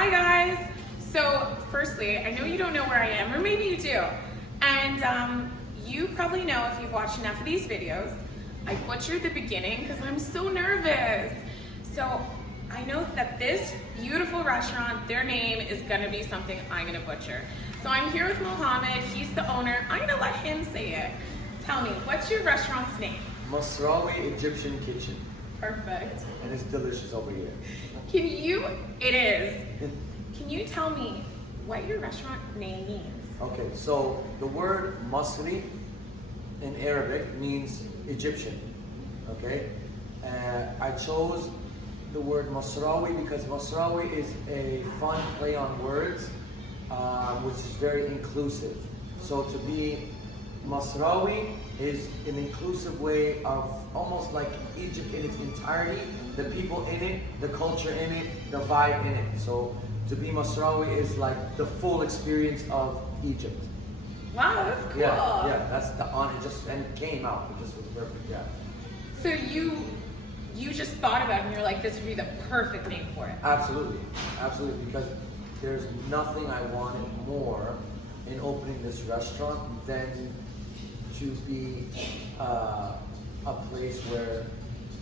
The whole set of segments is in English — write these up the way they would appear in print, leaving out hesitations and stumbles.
Hi guys! So firstly, I know you don't know where I am, or maybe you do. And you probably know if you've watched enough of these videos, I butchered the beginning because I'm so nervous. So I know that this beautiful restaurant, their name is gonna be something I'm gonna butcher. So I'm here with Mohamed, he's the owner. I'm gonna let him say it. Tell me, what's your restaurant's name? Masrawy Egyptian Kitchen. Perfect. And it's delicious over here. It is. Can you tell me what your restaurant name means? Okay, so the word Masri in Arabic means Egyptian, okay? I chose the word Masrawy because Masrawy is a fun play on words, which is very inclusive. So to be Masrawy is an inclusive way of almost like Egypt in its entirety, the people in it, the culture in it, the vibe in it. So to be Masrawy is like the full experience of Egypt. Wow, that's cool. Yeah, that's the honor. And it came out. It just was perfect. Yeah. So you just thought about it and you're like, this would be the perfect name for it. Absolutely, because there's nothing I wanted more in opening this restaurant than to be a place where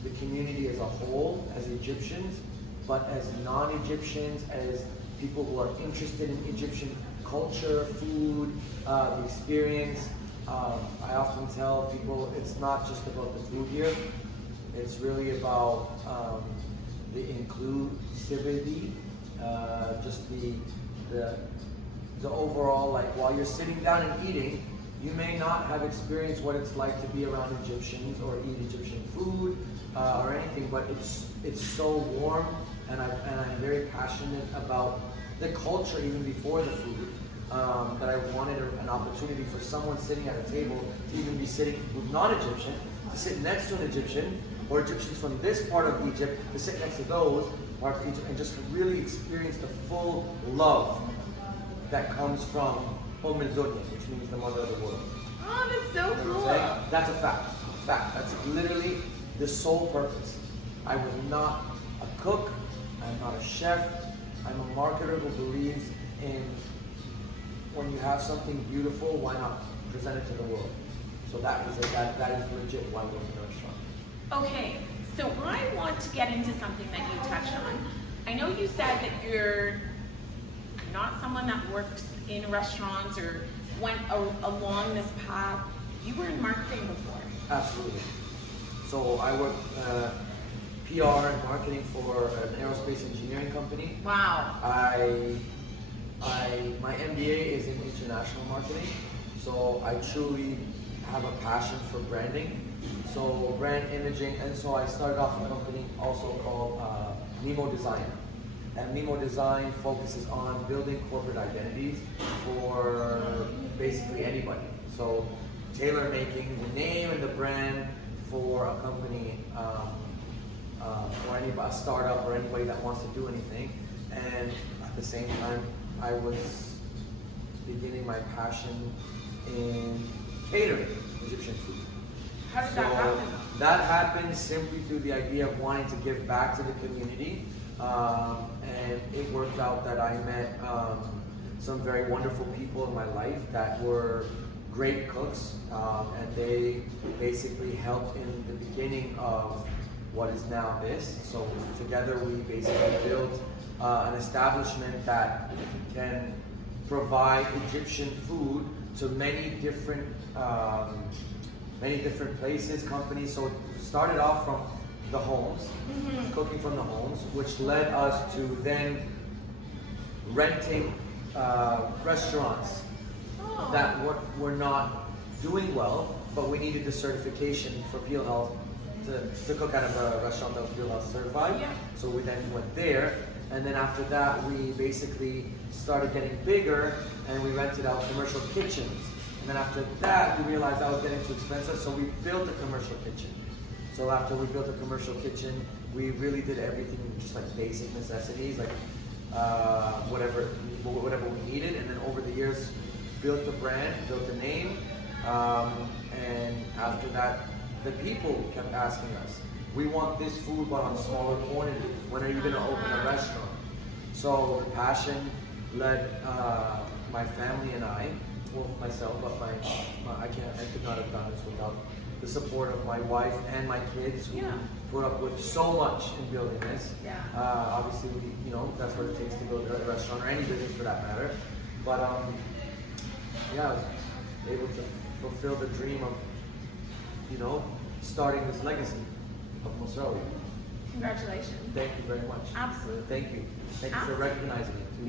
the community as a whole, as Egyptians, but as non-Egyptians, as people who are interested in Egyptian culture, food, the experience. I often tell people it's not just about the food here, it's really about the inclusivity, just the overall, like while you're sitting down and eating, you may not have experienced what it's like to be around Egyptians or eat Egyptian food or anything, but it's so warm, and I'm very passionate about the culture even before the food. That I wanted an opportunity for someone sitting at a table to even be sitting with non-Egyptian, to sit next to an Egyptian, or Egyptians from this part of Egypt, to sit next to those parts of Egypt, and just really experience the full love that comes from Dunya, which means the mother of the world. Oh, that's so cool. That's a fact. That's literally the sole purpose. I was not a cook. I'm not a chef. I'm a marketer who believes in when you have something beautiful, why not present it to the world? So that is legit why we're in the restaurant. Okay, so I want to get into something that you touched on. I know you said that you're not someone that works in restaurants or went along this path. You were in marketing before. Absolutely. So I work PR and marketing for an aerospace engineering company. Wow. My MBA is in international marketing, so I truly have a passion for branding. So brand imaging, and so I started off a company also called Mimo Design. And Mimo Design focuses on building corporate identities for basically anybody. So tailor making the name and the brand for a company, or anybody, a startup, or anybody that wants to do anything. And at the same time, I was beginning my passion in catering Egyptian food. How did that happen? That happened simply through the idea of wanting to give back to the community. And it worked out that I met some very wonderful people in my life that were great cooks, and they basically helped in the beginning of what is now this. So together we basically built an establishment that can provide Egyptian food to many different places, companies. So it started off from the homes, cooking from the homes, which led us to then renting restaurants that were not doing well, but we needed the certification for Peel Health to cook out of a restaurant that was Peel Health certified. Yeah. So we then went there, and then after that we basically started getting bigger, and we rented out commercial kitchens. And then after that we realized that was getting too expensive, so we built a commercial kitchen. So after we built a commercial kitchen, we really did everything just like basic necessities, like whatever we needed. And then over the years, built the brand, built the name, and after that, the people kept asking us, we want this food but on smaller quantities. When are you going to open a restaurant? So the passion led my family and I, well myself, but I could not have done this without the support of my wife and my kids who put up with so much in building this. Obviously, that's what it takes to build a restaurant or any business for that matter. But I was able to fulfill the dream of, starting this legacy of Masrawy. Congratulations. Thank you very much. Absolutely. Thank you. Thank you for recognizing it too.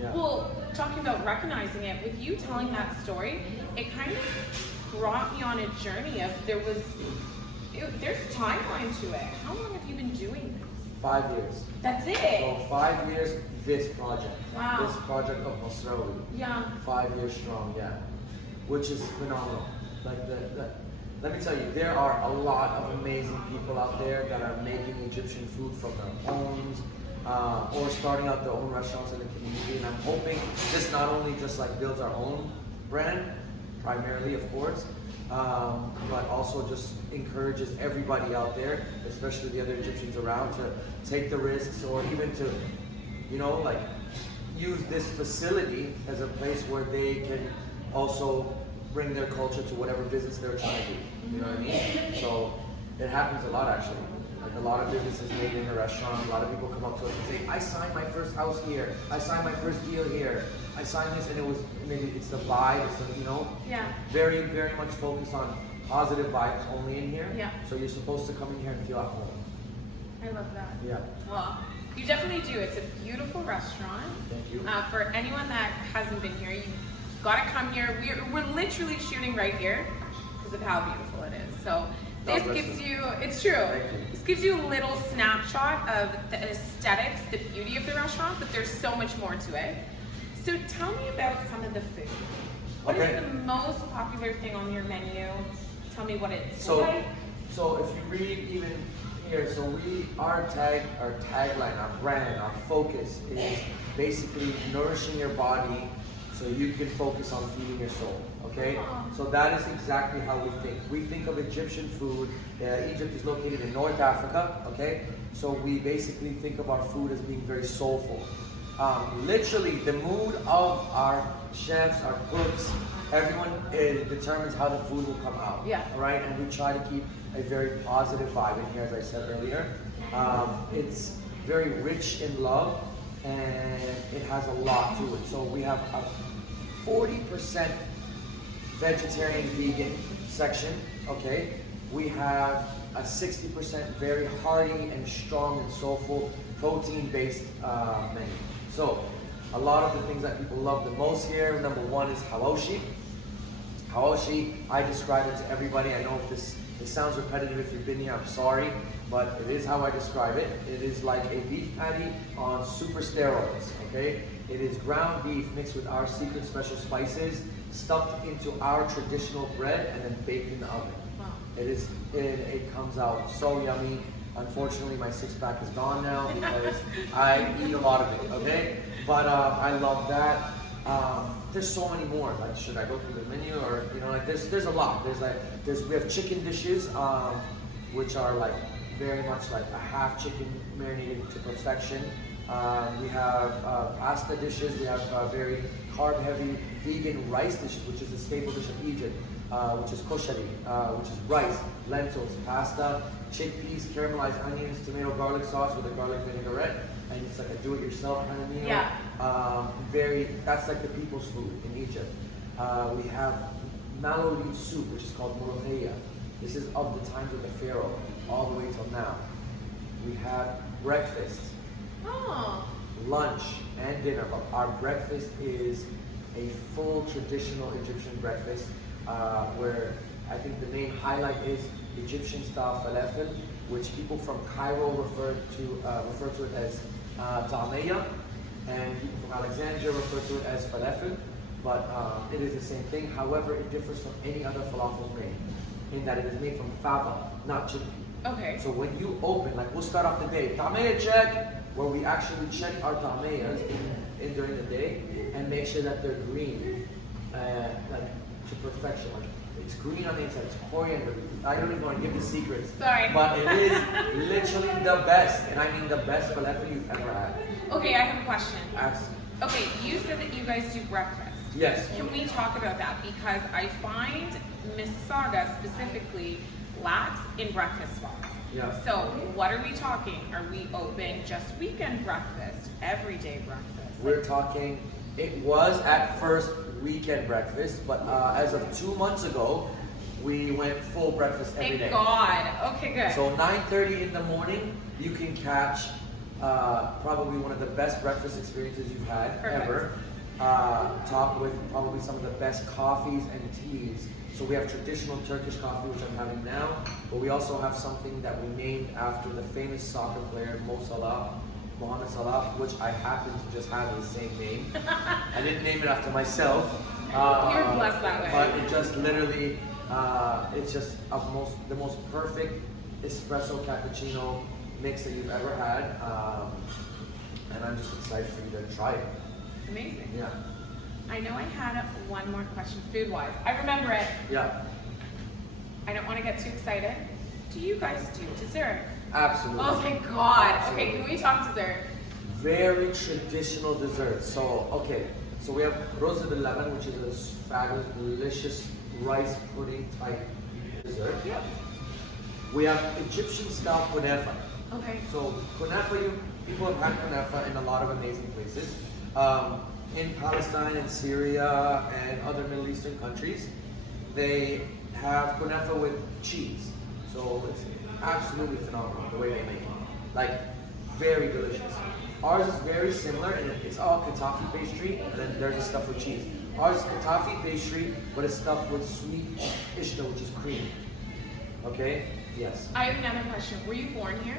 Yeah. Well, talking about recognizing it, with you telling that story, it kind of brought me on a journey of there's a timeline to it. How long have you been doing this? 5 years. That's it? So 5 years, this project. Wow. This project of Mostrawy. Yeah. 5 years strong, which is phenomenal. Like let me tell you, there are a lot of amazing people out there that are making Egyptian food from their homes, or starting out their own restaurants in the community. And I'm hoping this not only just like builds our own brand, primarily of course, but also just encourages everybody out there, especially the other Egyptians around, to take the risks, or even to, use this facility as a place where they can also bring their culture to whatever business they're trying to do. You know what I mean? So it happens a lot actually. Like a lot of businesses made in a restaurant. A lot of people come up to us and say, "I signed my first house here. I signed my first deal here. I signed this," and it's the vibe. It's the, very, very much focused on positive vibes only in here. Yeah. So you're supposed to come in here and feel at home. I love that. Yeah. Well, you definitely do. It's a beautiful restaurant. Thank you. For anyone that hasn't been here, you've got to come here. We're literally shooting right here because of how beautiful it is. So this gives you, it's true, this gives you a little snapshot of the aesthetics, the beauty of the restaurant, but there's so much more to it. So tell me about some of the food. What is the most popular thing on your menu? Tell me what it's like. So if you read even here, so our tagline, our brand, our focus is basically nourishing your body so you can focus on feeding your soul, okay? So that is exactly how we think. We think of Egyptian food. Egypt is located in North Africa, okay? So we basically think of our food as being very soulful. Literally, the mood of our chefs, our cooks, everyone determines how the food will come out, right? And we try to keep a very positive vibe in here, as I said earlier. It's very rich in love, and it has a lot to it. So we have a 40% vegetarian vegan section, okay? We have a 60% very hearty and strong and soulful protein-based menu. So a lot of the things that people love the most here, number one is hawashi. Hawashi, I describe it to everybody. I know if this sounds repetitive if you've been here, I'm sorry, but it is how I describe it. It is like a beef patty on super steroids, okay? It is ground beef mixed with our secret special spices, stuffed into our traditional bread, and then baked in the oven. Wow. It comes out so yummy. Unfortunately, my six-pack is gone now because I eat a lot of it, okay? But I love that. There's so many more. Like, should I go through the menu, or there's a lot. We have chicken dishes, which are like very much like a half chicken marinated to perfection. We have pasta dishes. We have very carb-heavy vegan rice dishes, which is a staple dish of Egypt, which is koshari, which is rice, lentils, pasta, chickpeas, caramelized onions, tomato garlic sauce with a garlic vinaigrette, and it's like a do-it-yourself kind of meal. Yeah. That's like the people's food in Egypt. We have mallow leaf soup, which is called molokhia. This is of the times of the pharaoh, all the way till now. We have breakfast, lunch, and dinner. But our breakfast is a full traditional Egyptian breakfast, where I think the main highlight is Egyptian style falafel, which people from Cairo refer to it as ta'amiyya, and people from Alexandria refer to it as falafel, but it is the same thing. However, it differs from any other falafel made, in that it is made from fava, not chickpea. Okay. So when you open, like we'll start off the day, ta'amiyya check, where we actually check our ta'amiyyas in during the day and make sure that they're green, like to perfection. Like, it's green on the inside, it's coriander. I don't even want to give the secrets. Sorry. But it is literally the best, and I mean the best falafel you've ever had. Okay, I have a question. Ask. Okay, you said that you guys do breakfast. Yes. Can we talk about that? Because I find Mississauga specifically lacks in breakfast spots. Yeah. So what are we talking? Are we open just weekend breakfast, everyday breakfast? We're talking, it was at first weekend breakfast, but as of 2 months ago, we went full breakfast every day. Thank God. Okay, good. So 9:30 in the morning, you can catch probably one of the best breakfast experiences you've had ever. Topped with probably some of the best coffees and teas. So we have traditional Turkish coffee, which I'm having now, but we also have something that we named after the famous soccer player Mohamed Saleh, which I happen to just have the same name. I didn't name it after myself. You're blessed that way. But it just literally, it's just the most perfect espresso cappuccino mix that you've ever had, and I'm just excited for you to try it. Amazing. Yeah. I know I had one more question food-wise. I remember it. Yeah. I don't want to get too excited. Do you guys do dessert? Absolutely. Oh, thank God. Absolutely. Okay, can we talk dessert? Very traditional dessert. So, okay. So we have rose de lemon, which is a fabulous, delicious rice pudding type dessert. Yep. We have Egyptian style kunafa. Okay. So kunafa, people have had kunafa in a lot of amazing places. In Palestine and Syria and other Middle Eastern countries, they have kunafa with cheese. So it's absolutely phenomenal the way they make it. Like, very delicious. Ours is very similar, and it's all katafi pastry, and then there's the stuff with cheese. Ours is katafi pastry, but it's stuffed with sweet ishta, which is cream. Okay? Yes. I have another question. Were you born here?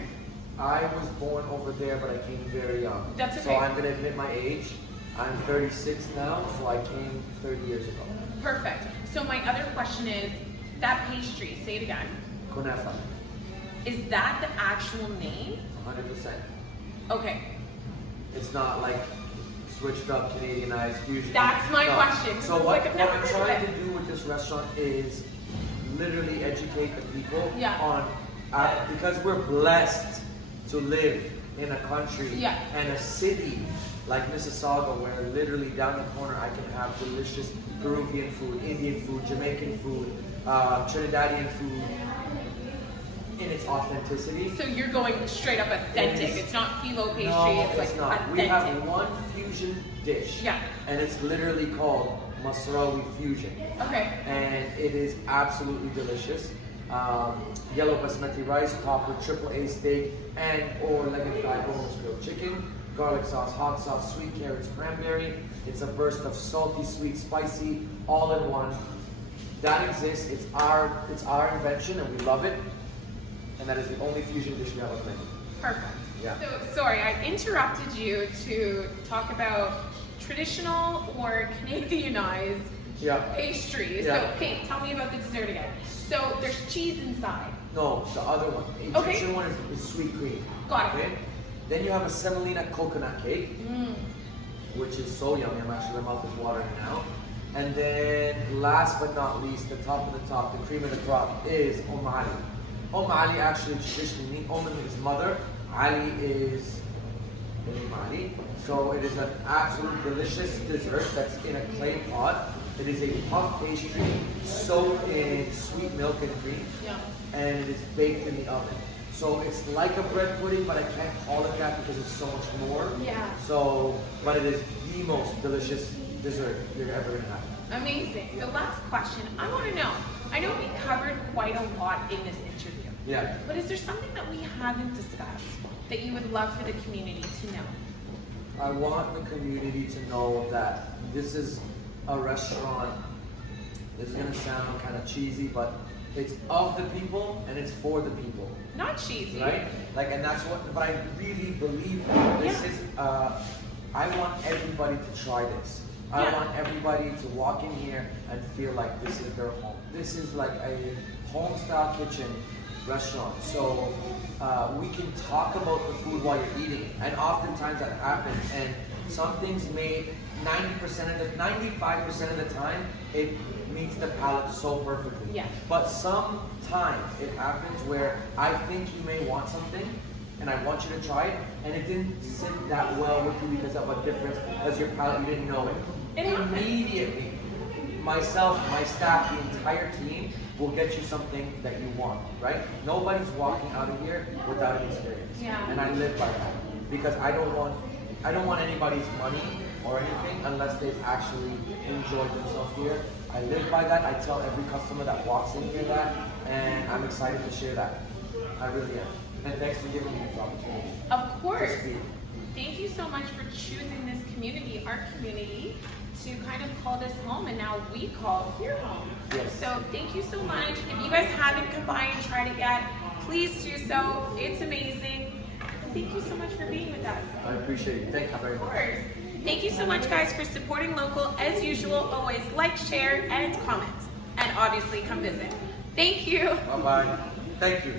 I was born over there, but I came very young. That's okay. So I'm gonna admit my age. I'm 36 now, so I came 30 years ago. Perfect. So my other question is, that pastry, say it again. Kunafa. Is that the actual name? 100%. Okay. It's not like switched up Canadianized fusion. That's my question. So It's what, like I've what never I'm heard trying of to do with this restaurant is literally educate the people Yeah. on, because we're blessed to live in a country Yeah. and a city like Mississauga, where literally down the corner I can have delicious Peruvian food, Indian food, Jamaican food, Trinidadian food in its authenticity. So you're going straight up authentic. It's not phyllo pastry. No, it's like not. authentic. We have one fusion dish. Yeah. And it's literally called Masrawy fusion. Okay. And it is absolutely delicious. Yellow basmati rice topped with AAA steak and or leg and thigh boneless grilled chicken, garlic sauce, hot sauce, sweet carrots, cranberry. It's a burst of salty, sweet, spicy, all in one. That exists. It's our invention, and we love it. And that is the only fusion dish we have on the menu. Perfect. Yeah. So sorry, I interrupted you to talk about traditional or Canadianized pastries. Yeah. So okay, tell me about the dessert again. So there's cheese inside. No, the other one. The Egyptian one is sweet cream. Got it. Okay? Then you have a semolina coconut cake, which is so yummy. My mouth is watering now. And then last but not least, the top of the top, the cream of the crop is Ali. Ali actually traditionally, is mother, Ali is Ali. So it is an absolute delicious dessert that's in a clay pot. It is a puff pastry soaked in sweet milk and cream, and it is baked in the oven. So it's like a bread pudding, but I can't call it that because it's so much more. Yeah. So, but it is the most delicious dessert you're ever gonna have. Amazing. So last question, I want to know. I know we covered quite a lot in this interview. Yeah. But is there something that we haven't discussed that you would love for the community to know? I want the community to know that this is a restaurant. This is gonna sound kind of cheesy, but it's of the people and it's for the people. Not cheesy. Right? Like, and that's what, but I really believe this is, I want everybody to try this. I want everybody to walk in here and feel like this is their home. This is like a home-style kitchen restaurant. So we can talk about the food while you're eating, and oftentimes that happens. And some things may 95% of the time it meets the palate so perfectly. Yeah. But sometimes it happens where I think you may want something, and I want you to try it, and it didn't sit that well with you because of a difference, because your palate, you didn't know it. Immediately, myself, my staff, the entire team will get you something that you want, right? Nobody's walking out of here without an experience. Yeah. And I live by that. Because I don't want anybody's money or anything unless they've actually enjoyed themselves here. I live by that. I tell every customer that walks in here that, and I'm excited to share that. I really am. And thanks for giving me this opportunity. Of course. To speak. Thank you so much for choosing this community, our community, to kind of call this home, and now we call here home. Yes. So thank you so much. If you guys haven't come by and tried it yet, please do so. It's amazing. Thank you so much for being with us. I appreciate it. Thank you very Of much. course. Thank you so much, guys, for supporting local. As usual, always like, share, and comment. And obviously, come visit. Thank you. Bye-bye. Thank you.